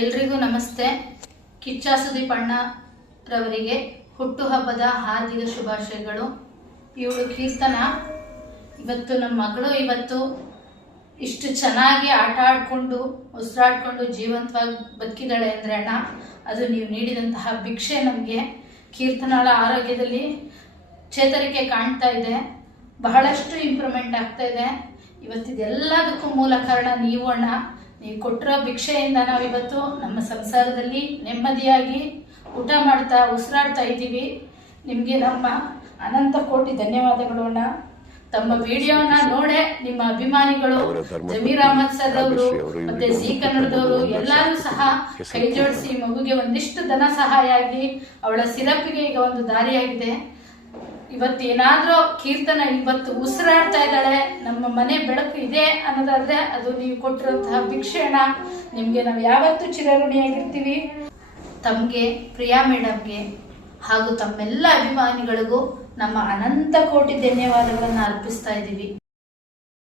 ಎಲ್ರಿಗೂ ನಮಸ್ತೆ. ಕಿಚ್ಚ ಸುದೀಪ್ ಅಣ್ಣರವರಿಗೆ ಹುಟ್ಟುಹಬ್ಬದ ಹಾರ್ದಿಕ ಶುಭಾಶಯಗಳು. ಇವಳು ಕೀರ್ತನ. ಇವತ್ತು ನಮ್ಮ ಮಗಳು ಇಷ್ಟು ಚೆನ್ನಾಗಿ ಆಟ ಆಡ್ಕೊಂಡು ಉಸಿರಾಡ್ಕೊಂಡು ಜೀವಂತವಾಗಿ ಬದುಕಿದ್ದಾಳೆ ಅಂದರೆ ಅಣ್ಣ, ಅದು ನೀವು ನೀಡಿದಂತಹ ಭಿಕ್ಷೆ. ನಮಗೆ ಕೀರ್ತನಳ ಆರೋಗ್ಯದಲ್ಲಿ ಚೇತರಿಕೆ ಕಾಣ್ತಾ ಇದೆ, ಬಹಳಷ್ಟು ಇಂಪ್ರೂವ್ಮೆಂಟ್ ಆಗ್ತಾ ಇದೆ. ಇವತ್ತಿದೆಲ್ಲದಕ್ಕೂ ಮೂಲ ಕಾರಣ ನೀವು ಅಣ್ಣ. ನೀವು ಕೊಟ್ಟಿರೋ ಭಿಕ್ಷೆಯಿಂದ ನಾವಿವತ್ತು ನಮ್ಮ ಸಂಸಾರದಲ್ಲಿ ನೆಮ್ಮದಿಯಾಗಿ ಊಟ ಮಾಡ್ತಾ ಉಸಿರಾಡ್ತಾ ಇದ್ದೀವಿ. ನಿಮಗೆ ನಮ್ಮ ಅನಂತ ಕೋಟಿ ಧನ್ಯವಾದಗಳು ಅಣ್ಣ. ತಮ್ಮ ವಿಡಿಯೋನ ನೋಡೇ ನಿಮ್ಮ ಅಭಿಮಾನಿಗಳು ಜಮೀರ್ ಅಹಮದ್ ಸರ್ ಅವರು ಮತ್ತೆ ಜಿ ಕನ್ನಡದವರು ಎಲ್ಲರೂ ಸಹ ಕೈ ಜೋಡಿಸಿ ಮಗುಗೆ ಒಂದಿಷ್ಟು ಧನ ಸಹಾಯ ಆಗಿ ಅವಳ ಸಿರಪ್ಪಿಗೆ ಈಗ ಒಂದು ದಾರಿಯಾಗಿದೆ. ಇವತ್ತೇನಾದ್ರೂ ಕೀರ್ತನ ಇವತ್ತು ಉಸಿರಾಡ್ತಾ ಇದ್ದಾಳೆ, ನಮ್ಮ ಮನೆ ಬೆಳಕು ಇದೆ ಅನ್ನೋದಾದ್ರೆ ಅದು ನೀವು ಕೊಟ್ಟಿರುವಂತಹ ಭಿಕ್ಷೆಣ. ನಿಮ್ಗೆ ನಾವು ಯಾವತ್ತೂ ಚಿರಋಣಿಯಾಗಿರ್ತೀವಿ. ತಮಗೆ, ಪ್ರಿಯಾ ಮೇಡಮ್ಗೆ ಹಾಗೂ ತಮ್ಮೆಲ್ಲ ಅಭಿಮಾನಿಗಳಿಗೂ ನಮ್ಮ ಅನಂತ ಕೋಟಿ ಧನ್ಯವಾದಗಳನ್ನು ಅರ್ಪಿಸ್ತಾ ಇದ್ದೀವಿ.